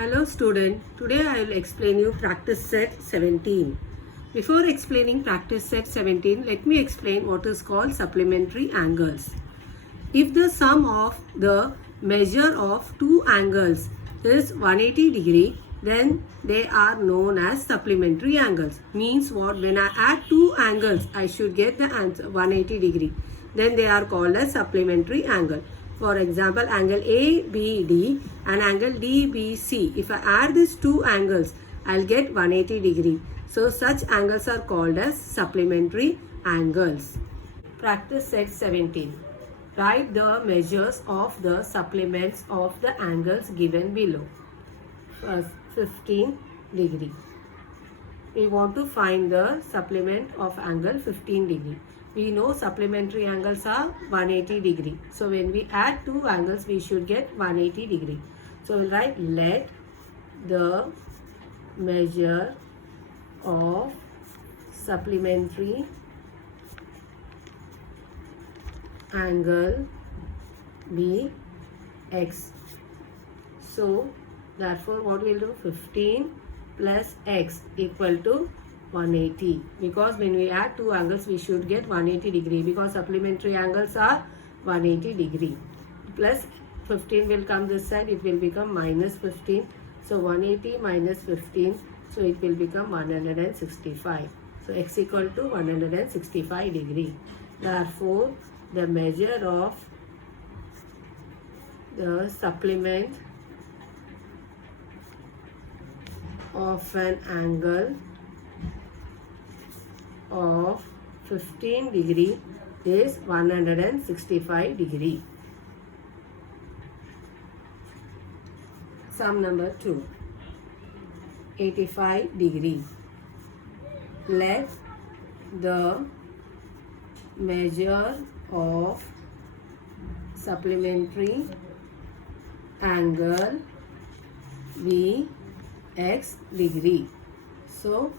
Hello student, today I will explain you practice set 17. Before explaining practice set 17, let me explain what is called supplementary angles. If the sum of the measure of two angles is 180 degree, then they are known as supplementary angles. Means what? When I add two angles, I should get the answer 180 degree. Then they are called as supplementary angle. For example, angle ABD and angle DBC. If I add these two angles, I'll get 180 degree. So such angles are called as supplementary angles. Practice set 17. Write the measures of the supplements of the angles given below. First, 15 degree. We want to find the supplement of angle 15 degree. We know supplementary angles are 180 degree. So when we add two angles, we should get 180 degree. So we'll write let the measure of supplementary angle be x. So therefore what we'll do, 15 plus x equal to 180, because when we add two angles we should get 180 degree, because supplementary angles are 180 degree. Plus 15 will come this side, it will become minus 15. So 180 minus 15, so it will become 165. So x equal to 165 degree. Therefore the measure of the supplement of an angle of 15 degree is 165 degree. Sum number 2. 85 degree. Let the measure of supplementary angle be x degree. So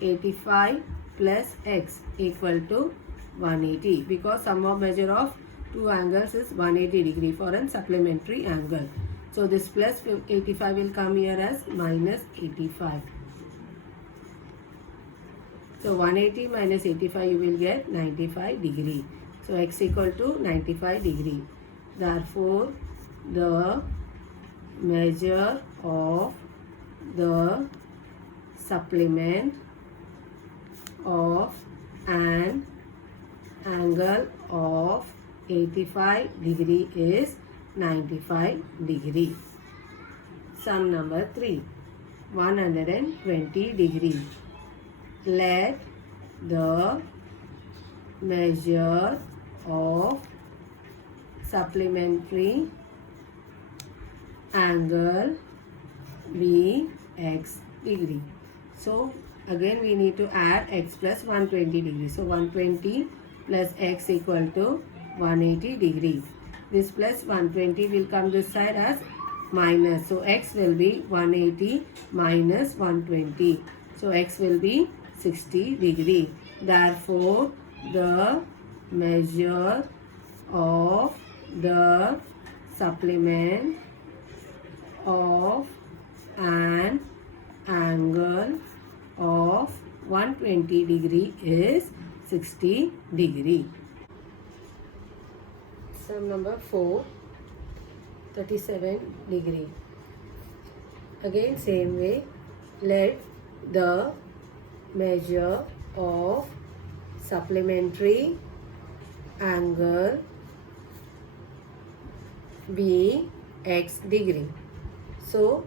85 plus x equal to 180, because sum of measure of two angles is 180 degree for a supplementary angle. So this plus 85 will come here as minus 85. So 180 minus 85 you will get 95 degree. So x equal to 95 degree. Therefore the measure of the supplement of an angle of 85 degree is 95 degree. Sum number 3. 120 degree. Let the measure of supplementary angle be x degree. So again we need to add x plus 120 degree. So 120 plus x equal to 180 degree. This plus 120 will come this side as minus. So x will be 180 minus 120. So x will be 60 degree. Therefore the measure of the supplement of an angle of 120 degree is 60 degree. Sum number 4. 37 degree. Again same way, let the measure of supplementary angle be x degree. So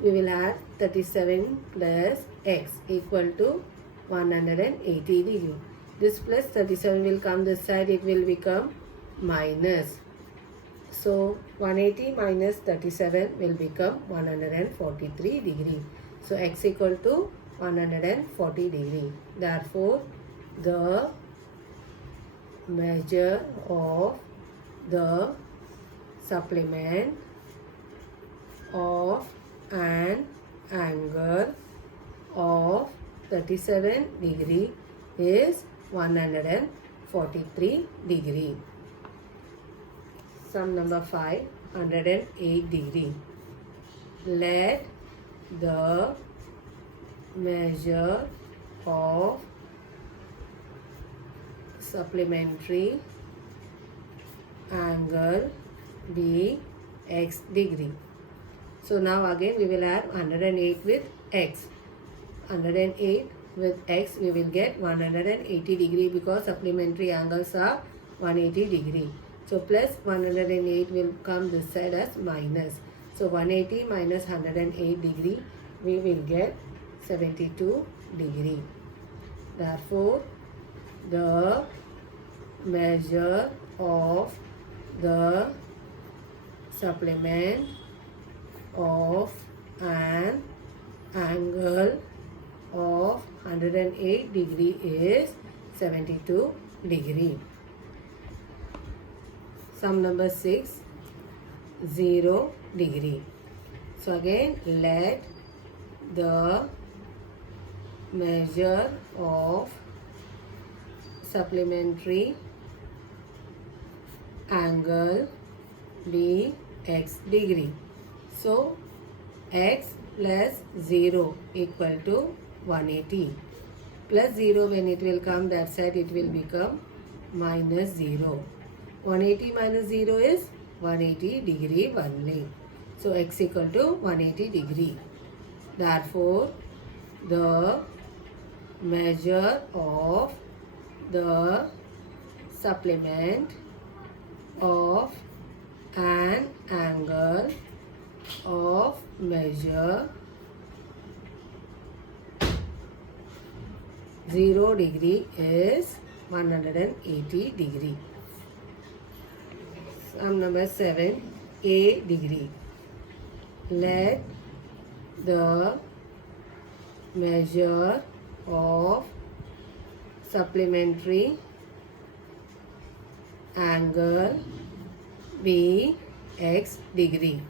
we will add 37 plus x equal to 180 degree. This plus 37 will come this side, it will become minus. So 180 minus 37 will become 143 degree. So x equal to 140 degree. Therefore the measure of the supplement of an angle of 37 degree is 143 degree. Sum number 5, 108 degree. let the measure of supplementary angle be x degree. So now again we will add 108 with x. 108 with x we will get 180 degree because supplementary angles are 180 degree. So plus 108 will come this side as minus. So 180 minus 108 degree we will get 72 degree. Therefore the measure of the supplement of an angle of 108 degree is 72 degree. Sum number 6, 0 degree. So again let the measure of supplementary angle be x degree. So x plus 0 equal to 180. Plus 0 when it will come that side it will become minus 0. 180 minus 0 is 180 degree only. So x equal to 180 degree. Therefore the measure of the supplement of an angle of measure 0 degree is 180 degree. Sum number 7, a degree. Let the measure of supplementary angle be x degree.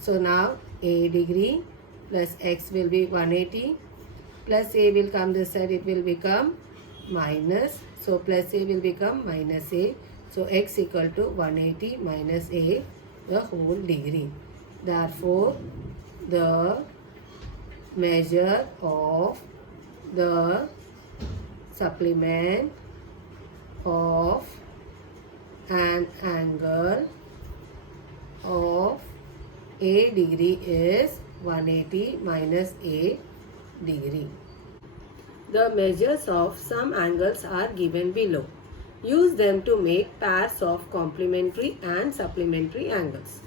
So now a degree plus x will be 180 plus a will come this side it will become minus. So plus a will become minus a. So x equal to 180 minus a the whole degree. Therefore the measure of the supplement of an angle of a degree is 180 minus a degree. The measures of some angles are given below. Use them to make pairs of complementary and supplementary angles.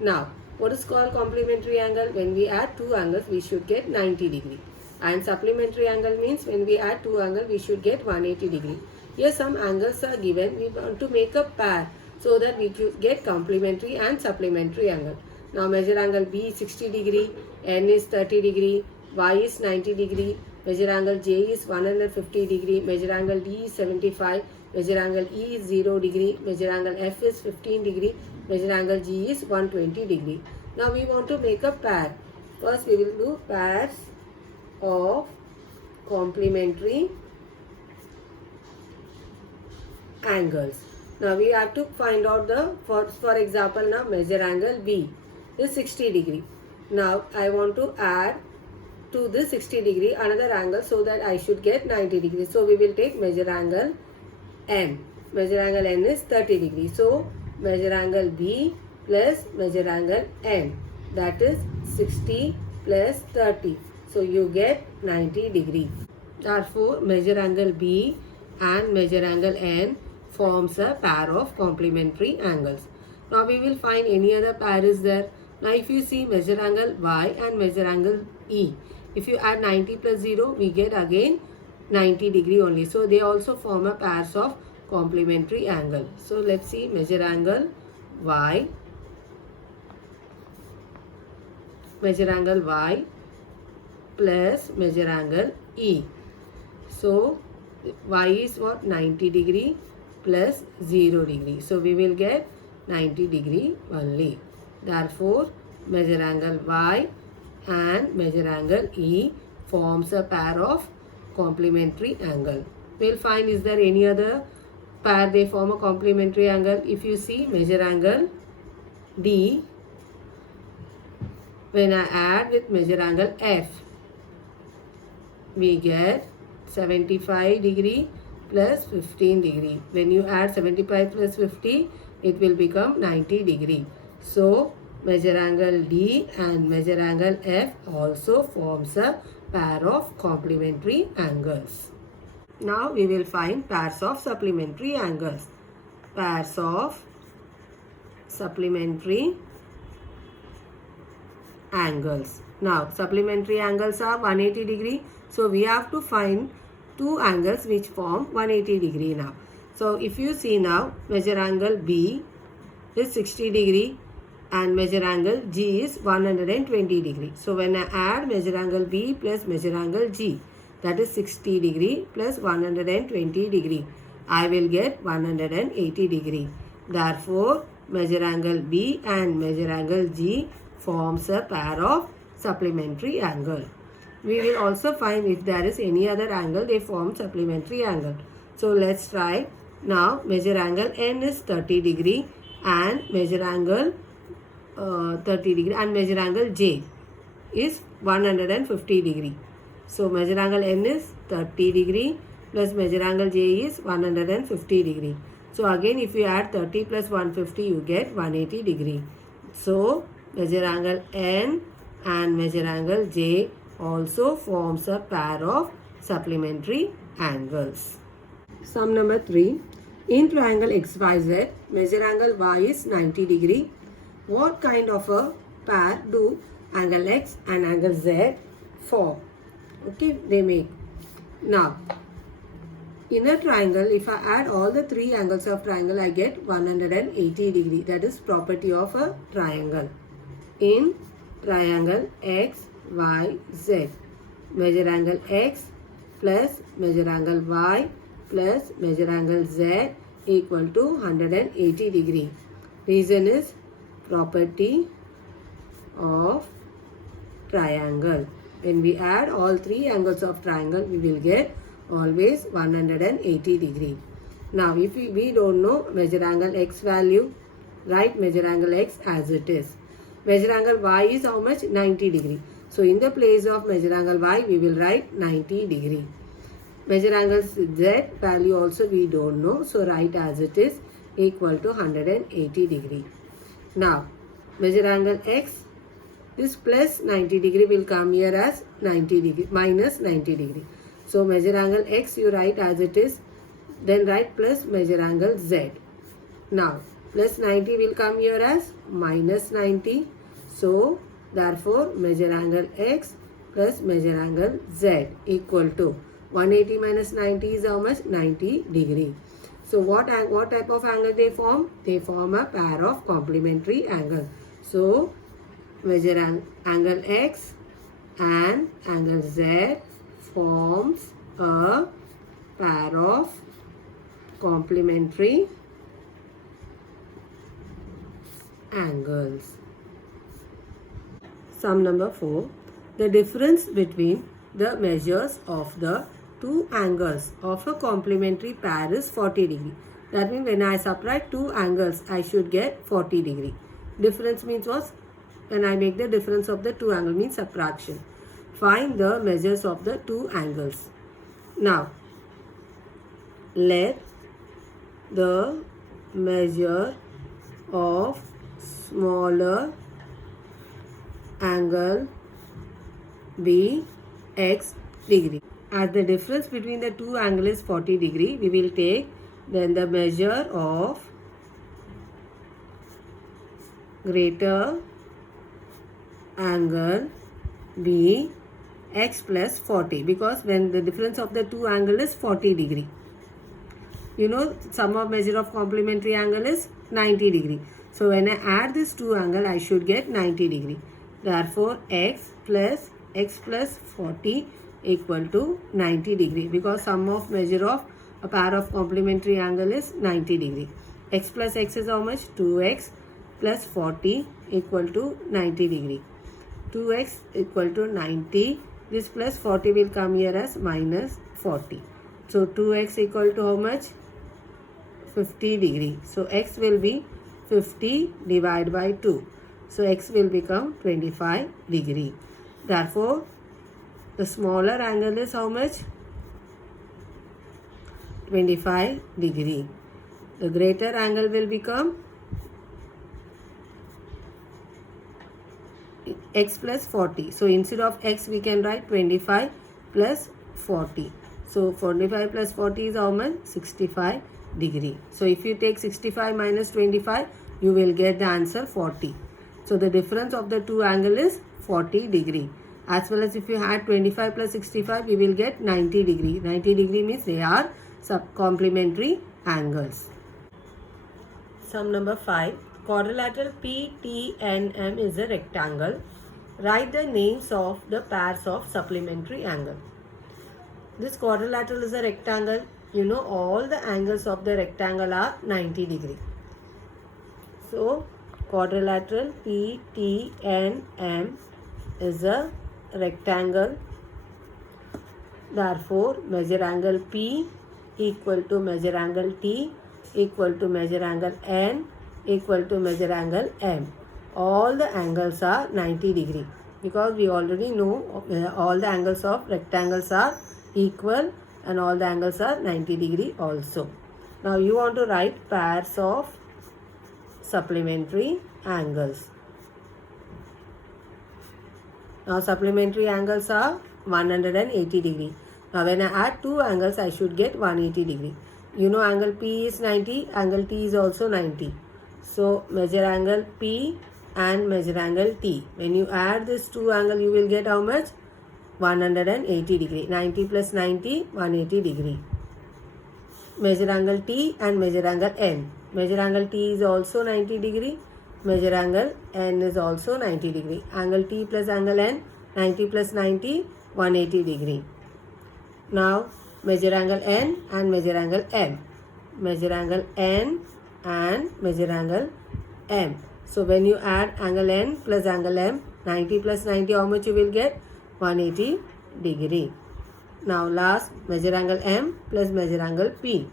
Now, what is called complementary angle? When we add two angles, we should get 90 degree. And supplementary angle means when we add two angles, we should get 180 degree. Here some angles are given. We want to make a pair so that we could get complementary and supplementary angle. Now measure angle B is 60 degree, N is 30 degree, Y is 90 degree, measure angle J is 150 degree, measure angle D is 75, measure angle E is 0 degree, measure angle F is 15 degree, measure angle G is 120 degree. Now we want to make a pair. First we will do pairs of complementary angles. Now we have to find out the, for example now measure angle B is 60 degree. Now I want to add to this 60 degree another angle so that I should get 90 degree. So we will take measure angle N. Measure angle N is 30 degree. So measure angle B plus measure angle N, that is 60 plus 30. So you get 90 degree. Therefore measure angle B and measure angle N forms a pair of complementary angles. Now we will find any other pair is there. Now if you see measure angle Y and measure angle E, if you add 90 plus 0, we get again 90 degree only. So they also form a pairs of complementary angle. So let's see measure angle Y, measure angle Y plus measure angle E. So Y is what? 90 degree plus 0 degree. So we will get 90 degree only. Therefore measure angle Y and measure angle E forms a pair of complementary angle. We will find is there any other pair they form a complementary angle. If you see measure angle D When I add with measure angle F, we get 75 degree plus 15 degree. When you add 75 plus 50, it will become 90 degree. So measure angle D and measure angle F also forms a pair of complementary angles. Now we will find pairs of supplementary angles. Pairs of supplementary angles. Now supplementary angles are 180 degree. So we have to find two angles which form 180 degree now. So if you see now, measure angle B is 60 degree and measure angle G is 120 degree. So when I add measure angle B plus measure angle G, that is 60 degree plus 120 degree, I will get 180 degree. Therefore, measure angle B and measure angle G forms a pair of supplementary angle. We will also find if there is any other angle, they form supplementary angle. So let's try. Now measure angle N is 30 degree and measure angle 30 degree and measure angle J is 150 degree. So measure angle N is 30 degree plus measure angle J is 150 degree. So again if you add 30 plus 150 you get 180 degree. So measure angle N and measure angle J also forms a pair of supplementary angles. Sum number 3. In triangle XYZ, measure angle Y is 90 degree. What kind of a pair do angle X and angle Z form? Okay, they make. Now, in a triangle, if I add all the three angles of triangle, I get 180 degree. That is property of a triangle. In triangle X, Y, Z, measure angle X plus measure angle Y plus measure angle Z equal to 180 degree. Reason is property of triangle. When we add all three angles of triangle, we will get always 180 degree. Now, if we don't know measure angle X value, write measure angle X as it is. Measure angle Y is how much? 90 degree. So, in the place of measure angle Y, we will write 90 degree. Measure angle Z value also we don't know. So, write as it is equal to 180 degree. Now, measure angle X, this plus 90 degree will come here as 90 degree, minus 90 degree. So, measure angle X you write as it is, then write plus measure angle Z. Now, plus 90 will come here as minus 90. So, therefore, measure angle X plus measure angle Z equal to 180 minus 90 is how much? 90 degree. So, what type of angle they form? They form a pair of complementary angle. So, measure angle X and angle Z forms a pair of complementary angles. Sum number 4. The difference between the measures of the two angles of a complementary pair is 40 degree. That means when I subtract two angles, I should get 40 degree. Difference means what? When I make the difference of the two angles means subtraction. Find the measures of the two angles. Now, let the measure of smaller angle be x degree. As the difference between the two angles is 40 degree, we will take then the measure of greater angle be x plus 40, because when the difference of the two angle is 40 degree. You know, sum of measure of complementary angle is 90 degree. So, when I add this two angle, I should get 90 degree. Therefore, x plus 40 equal to 90 degree, because sum of measure of a pair of complementary angle is 90 degree. X plus x is how much? 2x plus 40 equal to 90 degree. 2x equal to 90. This plus 40 will come here as minus 40. So, 2x equal to how much? 50 degree. So, x will be 50 divided by 2. So x will become 25 degree. Therefore, the smaller angle is how much? 25 degree. The greater angle will become x plus 40. So instead of x we can write 25 plus 40. So 45 plus 40 is how much? 65 degree. So if you take 65 minus 25, you will get the answer 40. So the difference of the two angle is 40 degree. As well as if you add 25 plus 65, you will get 90 degree. 90 degree means they are complementary angles. Sum number 5. Quadrilateral PTNM is a rectangle. Write the names of the pairs of supplementary angle. This quadrilateral is a rectangle. You know all the angles of the rectangle are 90 degree. So quadrilateral PTNM is a rectangle. Therefore, measure angle P equal to measure angle T equal to measure angle N equal to measure angle M. All the angles are 90 degree because we already know all the angles of rectangles are equal and all the angles are 90 degree also. Now you want to write pairs of supplementary angles. Now supplementary angles are 180 degree. Now when I add two angles, I should get 180 degree. You know angle P is 90, angle T is also 90. So measure angle P and measure angle T. When you add these two angles, you will get how much? 180 degree. 90 plus 90, 180 degree. Measure angle T and measure angle N. Measure angle T is also 90 degree. Measure angle N is also 90 degree. Angle T plus angle N, 90 plus 90, 180 degree. Now measure angle N and measure angle M. Measure angle N and measure angle M. So when you add angle N plus angle M, 90 plus 90, how much you will get? 180 degree. Now last, measure angle M plus measure angle P.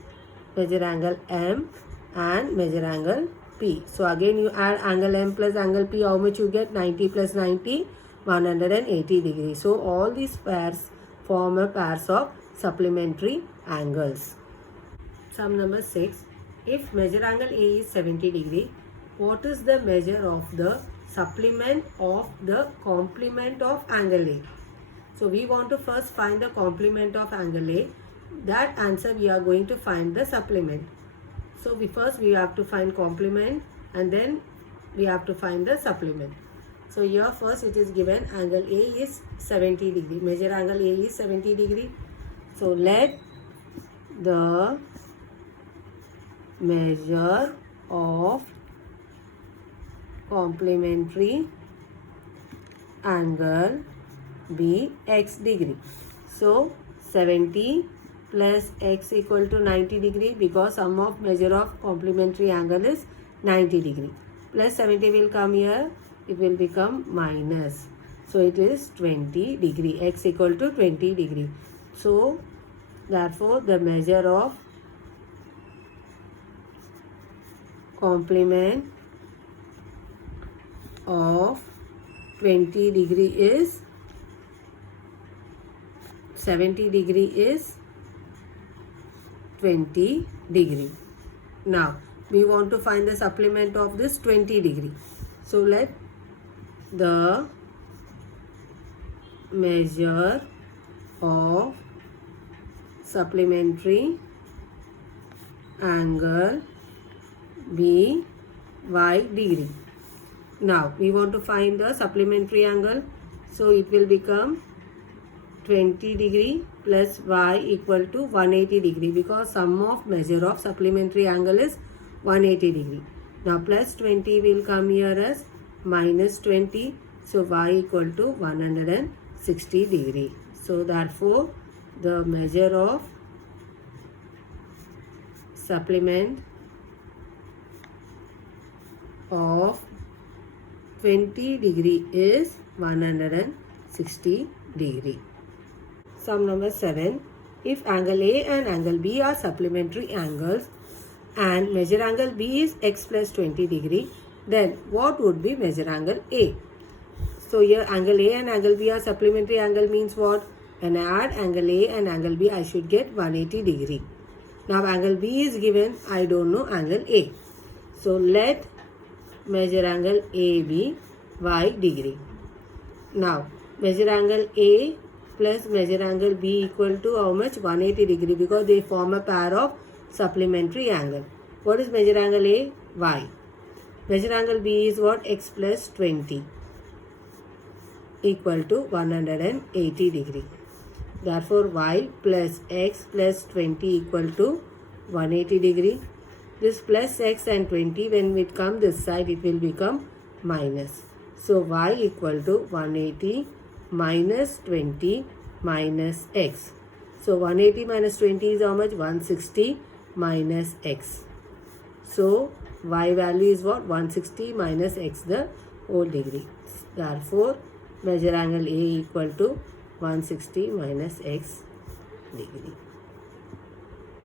Measure angle M and measure angle P. So again you add angle M plus angle P, how much you get? 90 plus 90, 180 degree. So all these pairs form a pairs of supplementary angles. Sum number 6. If measure angle A is 70 degree, what is the measure of the supplement of the complement of angle A? So we want to first find the complement of angle A. That answer we are going to find the supplement. So we have to find complement and then we have to find the supplement. So here first it is given angle A is 70 degree. Measure angle A is 70 degree. So let the measure of complementary angle be x degree. So 70 plus x equal to 90 degree because sum of measure of complementary angle is 90 degree. Plus 70 will come here, it will become minus. So it is 20 degree, x equal to 20 degree. So therefore the measure of complement of 20 degree is 70 degree is 20 degree. Now we want to find the supplement of this 20 degree. So let the measure of supplementary angle be y degree. Now we want to find the supplementary angle. So it will become 20 degree plus y equal to 180 degree because sum of measure of supplementary angle is 180 degree. Now plus 20 will come here as minus 20. So y equal to 160 degree. So therefore the measure of supplement of 20 degree is 160 degree. Sum number 7. If angle A and angle B are supplementary angles and measure angle B is x plus 20 degree, Then what would be measure angle A? So here angle A and angle B are supplementary angle means what? When I add angle A and angle B, I should get 180 degree. Now angle B is given, I don't know angle A. So let measure angle A be y degree. Now measure angle A plus measure angle B equal to how much? 180 degree, because they form a pair of supplementary angle. What is measure angle A? Y. Measure angle B is what? X plus 20 equal to 180 degree. Therefore y plus x plus 20 equal to 180 degree. This plus x and 20, when it come this side, it will become minus. So y equal to 180 minus 20 minus x. So 180 minus 20 is how much? 160 minus x. So y value is what? 160 minus x the whole degree. Therefore measure angle A equal to 160 minus x degree.